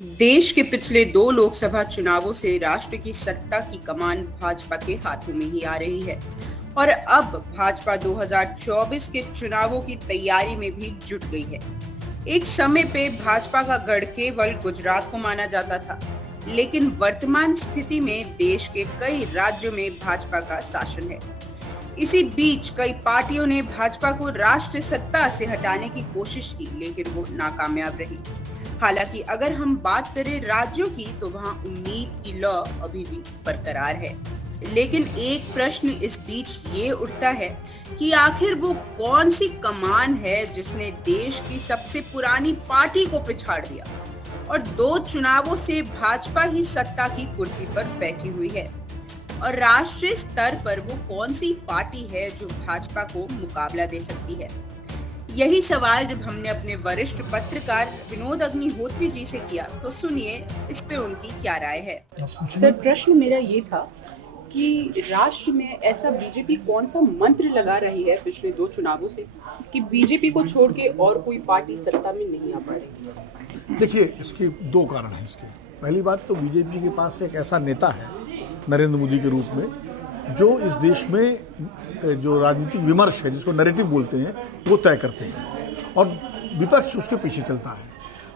देश के पिछले 2 लोकसभा चुनावों से राष्ट्र की सत्ता की कमान भाजपा के हाथों में ही आ रही है और अब भाजपा 2024 के चुनावों की तैयारी में भी जुट गई है। एक समय पे भाजपा का गढ़ केवल गुजरात को माना जाता था, लेकिन वर्तमान स्थिति में देश के कई राज्यों में भाजपा का शासन है। इसी बीच कई पार्टियों ने भाजपा को राष्ट्रीय सत्ता से हटाने की कोशिश की, लेकिन वो नाकामयाब रही। हालांकि अगर हम बात करें राज्यों की, तो वहां उम्मीद की लौ अभी भी बरकरार है। लेकिन एक प्रश्न इस बीच ये उठता है कि आखिर वो कौन सी कमान है जिसने देश की सबसे पुरानी पार्टी को पिछाड़ दिया और 2 चुनावों से भाजपा ही सत्ता की कुर्सी पर बैठी हुई है। और राष्ट्रीय स्तर पर वो कौन सी पार्टी है जो भाजपा को मुकाबला दे सकती है। यही सवाल जब हमने अपने वरिष्ठ पत्रकार विनोद अग्निहोत्री जी से किया, तो सुनिए इस पे उनकी क्या राय है। सर, प्रश्न मेरा ये था कि राष्ट्र में ऐसा बीजेपी कौन सा मंत्र लगा रही है पिछले 2 चुनावों से कि बीजेपी को छोड़ के और कोई पार्टी सत्ता में नहीं आ पा रही। देखिए, इसके 2 कारण हैं। इसके पहली बात तो बीजेपी के पास एक ऐसा नेता है नरेंद्र मोदी के रूप में, जो इस देश में जो राजनीतिक विमर्श है, जिसको नैरेटिव बोलते हैं, वो तय करते हैं और विपक्ष उसके पीछे चलता है।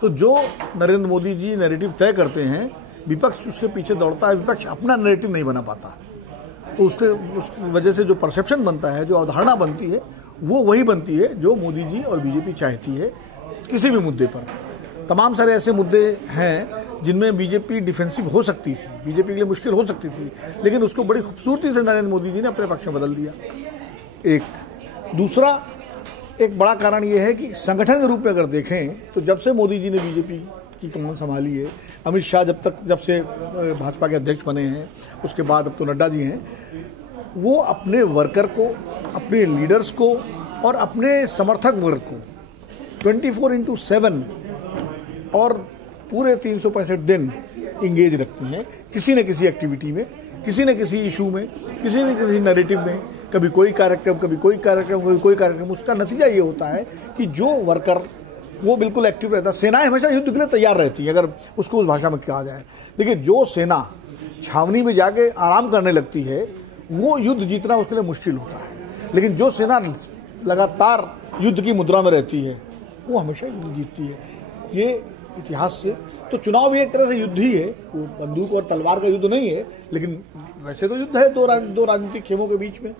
तो जो नरेंद्र मोदी जी नैरेटिव तय करते हैं, विपक्ष उसके पीछे दौड़ता है। विपक्ष अपना नैरेटिव नहीं बना पाता, तो उस वजह से जो परसेप्शन बनता है, जो अवधारणा बनती है, वो वही बनती है जो मोदी जी और बीजेपी चाहती है। किसी भी मुद्दे पर तमाम सारे ऐसे मुद्दे हैं जिनमें बीजेपी डिफेंसिव हो सकती थी, बीजेपी के लिए मुश्किल हो सकती थी, लेकिन उसको बड़ी खूबसूरती से नरेंद्र मोदी जी ने अपने पक्ष में बदल दिया। एक दूसरा एक बड़ा कारण ये है कि संगठन के रूप में अगर देखें तो जब से मोदी जी ने बीजेपी की कमान संभाली है, अमित शाह जब से भाजपा के अध्यक्ष बने हैं, उसके बाद अब तो नड्डा जी हैं, वो अपने वर्कर को, अपने लीडर्स को और अपने समर्थक वर्ग को 24/7 और पूरे 365 दिन इंगेज रखती हैं किसी न किसी एक्टिविटी में, किसी न किसी इशू में, किसी न किसी नैरेटिव में। कभी कोई कार्यक्रम, कभी कोई कार्यक्रम, कभी कोई कार्यक्रम। उसका नतीजा ये होता है कि जो वर्कर वो बिल्कुल एक्टिव रहता है। सेनाएं हमेशा युद्ध के लिए तैयार रहती हैं, अगर उसको उस भाषा में कहा जाए। देखिए, जो सेना छावनी में जाके आराम करने लगती है, वो युद्ध जीतना उसके लिए मुश्किल होता है। लेकिन जो सेना लगातार युद्ध की मुद्रा में रहती है, वो हमेशा युद्ध जीतती है। ये इतिहास से तो चुनाव भी एक तरह से युद्ध ही है। वो बंदूक और तलवार का युद्ध नहीं है, लेकिन वैसे तो युद्ध है दो राजनीतिक खेमों के बीच में।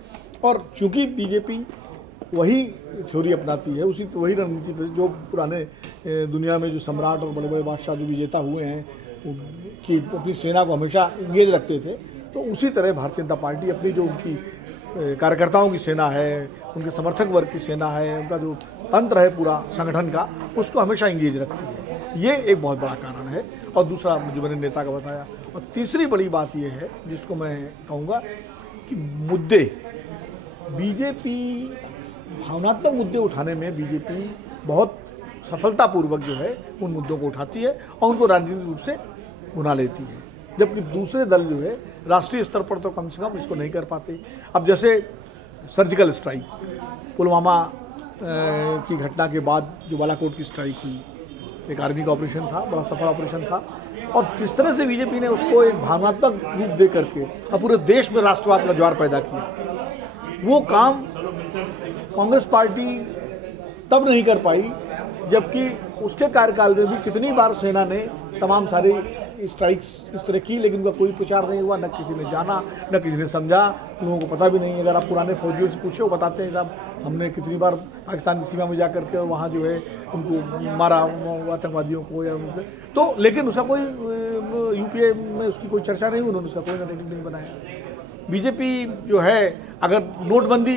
और चूंकि बीजेपी वही थ्योरी अपनाती है, वही रणनीति पर जो पुराने दुनिया में जो सम्राट और बड़े बड़े बादशाह जो विजेता हुए हैं, कि अपनी सेना को हमेशा इंगेज रखते थे, तो उसी तरह भारतीय जनता पार्टी अपनी जो उनकी कार्यकर्ताओं की सेना है, उनके समर्थक वर्ग की सेना है, उनका जो तंत्र है पूरा संगठन का, उसको हमेशा इंगेज रखती है। ये एक बहुत बड़ा कारण है। और दूसरा जो मैंने नेता का बताया, और तीसरी बड़ी बात ये है जिसको मैं कहूँगा कि मुद्दे, बीजेपी भावनात्मक मुद्दे उठाने में बीजेपी बहुत सफलतापूर्वक जो है उन मुद्दों को उठाती है और उनको राजनीतिक रूप से भुना लेती है, जबकि दूसरे दल जो है राष्ट्रीय स्तर पर तो कम से कम इसको नहीं कर पाते। अब जैसे सर्जिकल स्ट्राइक, पुलवामा की घटना के बाद जो बालाकोट की स्ट्राइक हुई, एक आर्मी का ऑपरेशन था, बड़ा सफल ऑपरेशन था, और जिस तरह से बीजेपी ने उसको एक भावनात्मक रूप दे करके अब पूरे देश में राष्ट्रवाद का ज्वार पैदा किया, वो काम कांग्रेस पार्टी तब नहीं कर पाई, जबकि उसके कार्यकाल में भी कितनी बार सेना ने तमाम सारी स्ट्राइक्स इस तरह की, लेकिन उनका कोई प्रचार नहीं हुआ, न किसी ने जाना, न किसी ने समझा, लोगों को पता भी नहीं। अगर आप पुराने फौजियों से पूछे, वो बताते हैं साहब हमने कितनी बार पाकिस्तान की सीमा में जा करके और वहाँ जो है उनको मारा, आतंकवादियों को या उनको, तो लेकिन उसका कोई यूपीए में उसकी कोई चर्चा नहीं हुई, उन्होंने उसका कोई नैरेटिव नहीं बनाया। बीजेपी जो है, अगर नोटबंदी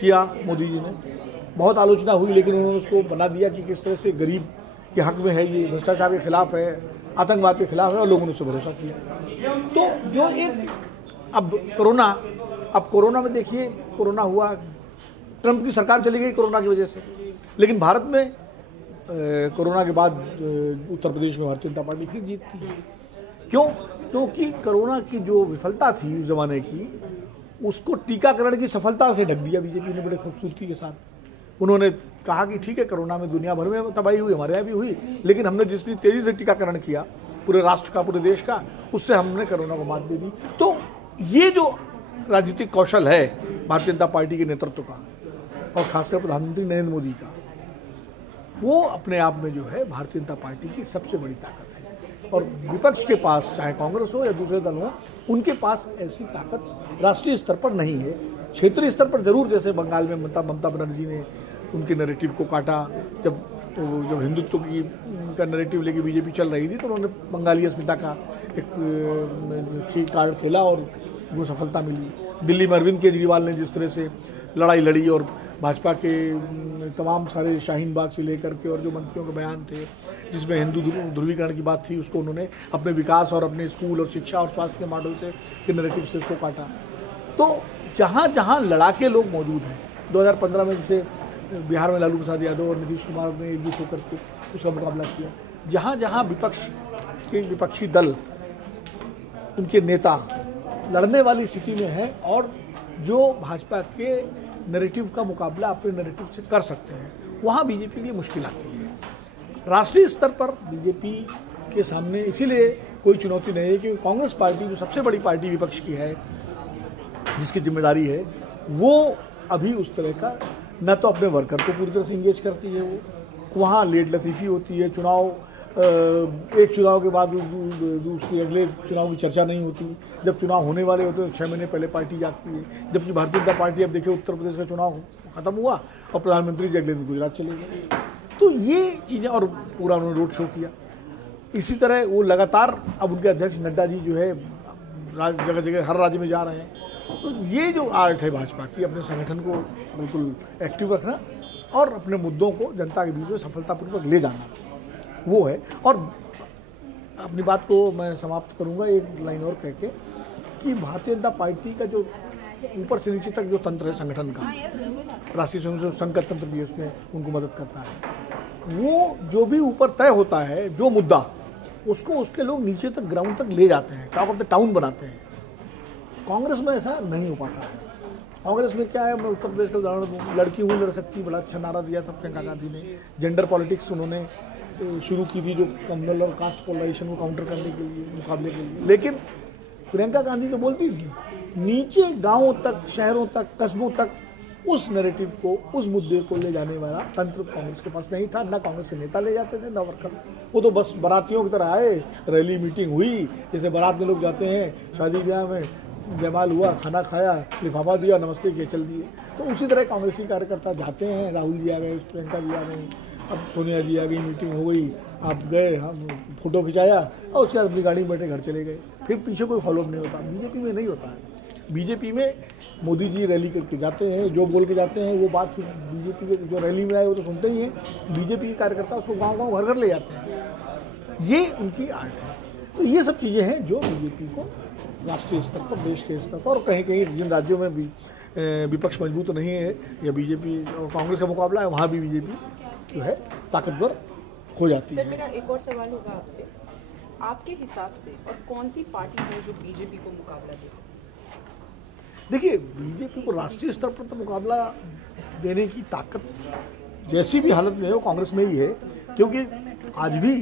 किया मोदी जी ने, बहुत आलोचना हुई, लेकिन उन्होंने उसको बना दिया कि किस तरह से गरीब के हक में है, ये भ्रष्टाचार के खिलाफ है, आतंकवाद के खिलाफ है, और लोगों ने उससे भरोसा किया। तो जो एक अब कोरोना में देखिए, कोरोना हुआ, ट्रंप की सरकार चली गई कोरोना की वजह से, लेकिन भारत में कोरोना के बाद उत्तर प्रदेश में भारतीय जनता पार्टी फिर जीतती है। क्यों? क्योंकि कोरोना की जो विफलता थी उस जमाने की, उसको टीकाकरण की सफलता से ढक दिया बीजेपी ने बड़े खूबसूरती के साथ। उन्होंने कहा कि ठीक है, कोरोना में दुनिया भर में तबाही हुई, हमारे यहाँ भी हुई, लेकिन हमने जितनी तेजी से टीकाकरण किया पूरे राष्ट्र का, पूरे देश का, उससे हमने कोरोना को मात दे दी। तो ये जो राजनीतिक कौशल है भारतीय जनता पार्टी के नेतृत्व का और खासकर प्रधानमंत्री नरेंद्र मोदी का, वो अपने आप में जो है भारतीय जनता पार्टी की सबसे बड़ी ताकत है। और विपक्ष के पास, चाहे कांग्रेस हो या दूसरे दल हो, उनके पास ऐसी ताकत राष्ट्रीय स्तर पर नहीं है। क्षेत्रीय स्तर पर जरूर, जैसे बंगाल में ममता बनर्जी ने उनके नैरेटिव को काटा, जब हिंदुत्व की का नैरेटिव लेके बीजेपी चल रही थी, तो उन्होंने बंगाली अस्मिता का एक कार्ड खेला और वो सफलता मिली। दिल्ली में अरविंद केजरीवाल ने जिस तरह से लड़ाई लड़ी और भाजपा के तमाम सारे शाहीन बाग से लेकर के और जो मंत्रियों के बयान थे जिसमें हिंदू ध्रुवीकरण की बात थी, उसको उन्होंने अपने विकास और अपने स्कूल और शिक्षा और स्वास्थ्य के मॉडल से के नैरेटिव से उसको काटा। तो जहाँ जहाँ लड़ाके लोग मौजूद हैं, 2015 में जैसे बिहार में लालू प्रसाद यादव और नीतीश कुमार ने एकजुट होकर के उसका मुकाबला किया, जहाँ जहाँ विपक्षी दल, उनके नेता लड़ने वाली स्थिति में है और जो भाजपा के नैरेटिव का मुकाबला अपने नैरेटिव से कर सकते हैं, वहाँ बीजेपी के लिए मुश्किल आती है। राष्ट्रीय स्तर पर बीजेपी के सामने इसीलिए कोई चुनौती नहीं है कि कांग्रेस पार्टी जो सबसे बड़ी पार्टी विपक्ष की है, जिसकी जिम्मेदारी है, वो अभी उस तरह का न तो अपने वर्कर को पूरी तरह से इंगेज करती है, वो वहाँ लेट लतीफ़ी होती है, एक चुनाव के बाद उसके अगले चुनाव की चर्चा नहीं होती, जब चुनाव होने वाले होते हैं तो 6 महीने पहले पार्टी जागती है। जबकि भारतीय जनता पार्टी, अब देखिए उत्तर प्रदेश का चुनाव खत्म हुआ और प्रधानमंत्री जी अगले दिन गुजरात चले गए। तो ये चीज़ें, और पूरा उन्होंने रोड शो किया। इसी तरह वो लगातार, अब उनके अध्यक्ष नड्डा जी जो है जगह जगह हर राज्य में जा रहे हैं। तो ये जो आर्ट है भाजपा की, अपने संगठन को बिल्कुल एक्टिव रखना और अपने मुद्दों को जनता के बीच में सफलतापूर्वक ले जाना, वो है। और अपनी बात को मैं समाप्त करूंगा एक लाइन और कह के कि भारतीय जनता पार्टी का जो ऊपर से नीचे तक जो तंत्र है संगठन का, राष्ट्रीय स्वयंसेवक संघ का तंत्र भी उसमें उनको मदद करता है। वो जो भी ऊपर तय होता है जो मुद्दा, उसको उसके लोग नीचे तक, ग्राउंड तक ले जाते हैं, टॉप ऑफ द टाउन बनाते हैं। कांग्रेस में ऐसा नहीं हो पाता है। कांग्रेस में क्या है, मैं उत्तर प्रदेश का उदाहरण दूँ, लड़की हूँ लड़ सकती, बड़ा अच्छा नारा दिया था प्रियंका गांधी ने। जेंडर पॉलिटिक्स उन्होंने शुरू की थी, जो कम्युनल और कास्ट पोलराइजेशन को काउंटर करने के लिए, मुकाबले के लिए। लेकिन प्रियंका गांधी तो बोलती थी, नीचे गांवों तक, शहरों तक, कस्बों तक उस नैरेटिव को, उस मुद्दे को ले जाने वाला तंत्र कांग्रेस के पास नहीं था। ना कांग्रेस के नेता ले जाते थे, ना वर्कर। वो तो बस बारातियों की तरह आए, रैली मीटिंग हुई, जैसे बारात में लोग जाते हैं शादी ब्याह में, जयमाल हुआ, खाना खाया, लिफाफा दिया, नमस्ते किए, चल दिए। तो उसी तरह कांग्रेसी कार्यकर्ता जाते हैं। राहुल जी आ गए, प्रियंका जी आ गई, अब सोनिया जी आ गई, मीटिंग हो गई, आप गए, हम फोटो खिंचाया और उसके बाद अपनी गाड़ी में बैठे घर चले गए, फिर पीछे कोई फॉलोअप नहीं होता। बीजेपी में नहीं होता है। बीजेपी में मोदी जी रैली करके जाते हैं, जो बोल के जाते हैं वो बात फिर बीजेपी के जो रैली में आए वो तो सुनते ही हैं। बीजेपी के कार्यकर्ता उसको गाँव घर घर ले जाते हैं। ये उनकी आर्ट है। तो ये सब चीज़ें हैं जो बीजेपी को राष्ट्रीय स्तर पर, देश के स्तर पर, और कहीं कहीं जिन राज्यों में भी विपक्ष मजबूत नहीं है या बीजेपी और कांग्रेस का मुकाबला है, वहाँ भी बीजेपी जो है ताकतवर हो जाती है। सर, मेरा एक और सवाल होगा आपसे, आपके हिसाब से और कौन सी पार्टी है जो बीजेपी को मुकाबला दे सकती है? देखिए, बीजेपी को राष्ट्रीय स्तर पर तो मुकाबला देने की ताकत जैसी भी हालत में है वो कांग्रेस में ही है, क्योंकि आज भी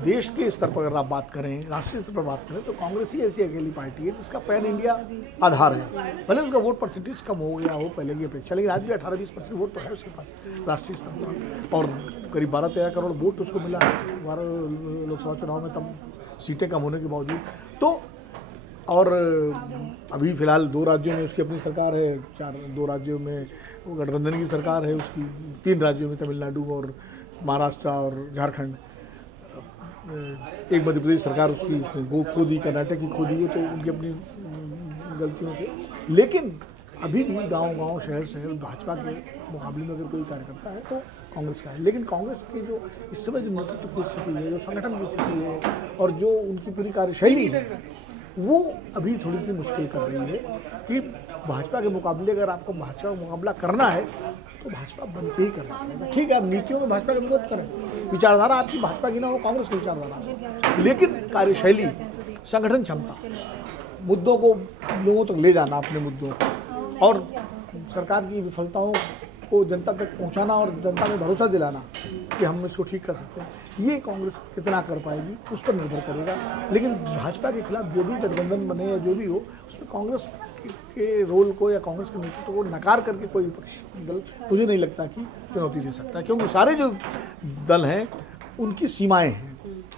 देश के स्तर पर अगर आप बात करें, राष्ट्रीय स्तर पर बात करें, तो कांग्रेस ही ऐसी अकेली पार्टी है जिसका पैन इंडिया आधार है। भले उसका वोट परसेंटेज कम हो गया हो पहले की अपेक्षा, लेकिन आज भी 18-20% वोट तो है उसके पास राष्ट्रीय स्तर पर, और करीब 12-13 करोड़ वोट उसको मिला है 12 लोकसभा चुनाव में, तब सीटें कम होने के बावजूद। तो और अभी फिलहाल 2 राज्यों में उसकी अपनी सरकार है, 2 राज्यों में वो गठबंधन की सरकार है उसकी, 3 राज्यों में तमिलनाडु और महाराष्ट्र और झारखंड, एक मध्य प्रदेश सरकार उसकी, उसने वो खो दी, कर्नाटक की खो दी, तो उनकी अपनी गलतियों से। लेकिन अभी भी गांव शहर भाजपा के मुकाबले में अगर कोई कार्यकर्ता है तो कांग्रेस का है। लेकिन कांग्रेस के जो इस समय जो नेतृत्व की स्थिति है, जो संगठन की स्थिति है और जो उनकी पूरी कार्यशैली है, वो अभी थोड़ी सी मुश्किल कर रही है कि भाजपा के मुकाबले, अगर आपको भाजपा का मुकाबला करना है तो भाजपा बन के ही करना पड़ेगा। ठीक है, आप नीतियों में भाजपा का विरोध करें, विचारधारा आपकी भाजपा की ना हो, कांग्रेस की विचारधारा, लेकिन कार्यशैली, संगठन क्षमता, मुद्दों को लोगों तक ले जाना, अपने मुद्दों को, और सरकार की विफलताओं को जनता तक पहुंचाना और जनता में भरोसा दिलाना कि हम इसको ठीक कर सकते हैं, ये कांग्रेस कितना कर पाएगी उस पर निर्भर करेगा। लेकिन भाजपा के खिलाफ जो भी गठबंधन बने या जो भी हो, उसमें कांग्रेस के रोल को या कांग्रेस के नेतृत्व को नकार करके कोई विपक्षी दल मुझे नहीं लगता कि चुनौती दे सकता, क्योंकि सारे जो दल हैं उनकी सीमाएँ हैं।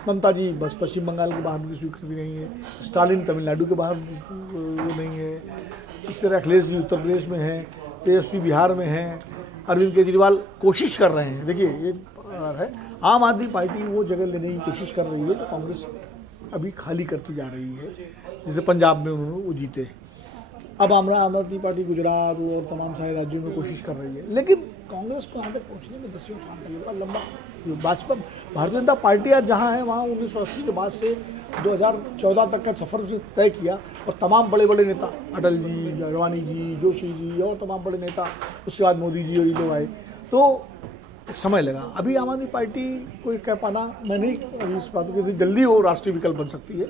ममता जी बस पश्चिम बंगाल के बाहर की स्वीकृति नहीं है, स्टालिन तमिलनाडु के बाहर वो नहीं है, इस तरह अखिलेश जी उत्तर प्रदेश में हैं, तेजस्वी बिहार में हैं, अरविंद केजरीवाल कोशिश कर रहे हैं। देखिए एक है, आम आदमी पार्टी वो जगह लेने की कोशिश कर रही है जो कांग्रेस अभी खाली करती जा रही है, जैसे पंजाब में उन्होंने वो जीते। अब आम आदमी पार्टी गुजरात और तमाम सारे राज्यों में कोशिश कर रही है, लेकिन कांग्रेस को यहाँ तक पहुँचने में 10 साल लगेगा, लंबा। भाजपा भारतीय जनता पार्टी आज जहाँ है वहाँ 1980 के बाद से 2014 तक का सफर उसने तय किया, और तमाम बड़े बड़े नेता, अटल जी, अडवाणी जी, जोशी जी और तमाम बड़े नेता, उसके बाद मोदी जी और ये लोग आए, तो एक समय लगा। अभी आम आदमी पार्टी को कह पाना, मैं नहीं अभी इस बात की जल्दी वो राष्ट्रीय विकल्प बन सकती है,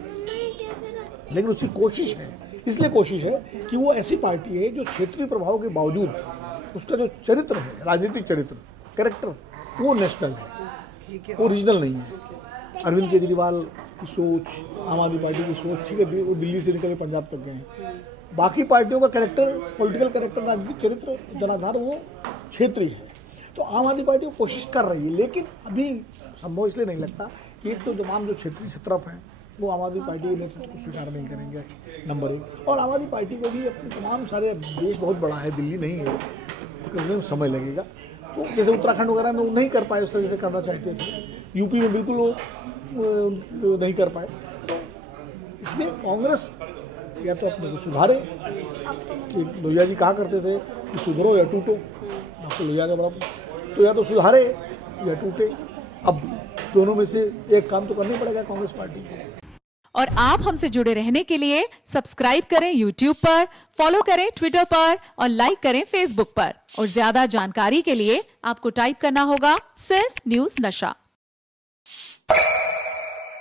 लेकिन उसकी कोशिश है। इसलिए कोशिश है कि वो ऐसी पार्टी है जो क्षेत्रीय प्रभाव के बावजूद उसका जो चरित्र है, राजनीतिक चरित्र, कैरेक्टर, वो नेशनल है, वो रीजनल नहीं है। अरविंद केजरीवाल की सोच, आम आदमी पार्टी की सोच, ठीक है, वो दिल्ली से निकल के पंजाब तक गए हैं। बाकी पार्टियों का कैरेक्टर, पॉलिटिकल कैरेक्टर, राजनीतिक चरित्र, जनाधार वो क्षेत्रीय है। तो आम आदमी पार्टी वो कोशिश कर रही है, लेकिन अभी संभव इसलिए नहीं लगता कि एक तो तमाम जो क्षेत्रीय क्षेत्रफ हैं वो आम आदमी पार्टी के नेतृत्व को स्वीकार नहीं करेंगे, नंबर 1। और आम आदमी पार्टी को भी अपने तमाम सारे, देश बहुत बड़ा है, दिल्ली नहीं है, करने में समय लगेगा। तो जैसे उत्तराखंड वगैरह में वो नहीं कर पाए उस तरह से करना चाहते थे, यूपी में बिल्कुल वो नहीं कर पाए। तो इसलिए कांग्रेस या तो अपने को सुधारे, लोहिया जी कहा करते थे कि सुधरो या टूटो, डॉक्टर लोहिया का बड़ा, तो या तो सुधारे या टूटे। अब दोनों में से एक काम तो करना पड़ेगा कांग्रेस पार्टी को। और आप हमसे जुड़े रहने के लिए सब्सक्राइब करें YouTube पर, फॉलो करें Twitter पर और लाइक करें Facebook पर। और ज्यादा जानकारी के लिए आपको टाइप करना होगा सिर्फ न्यूज़ नशा।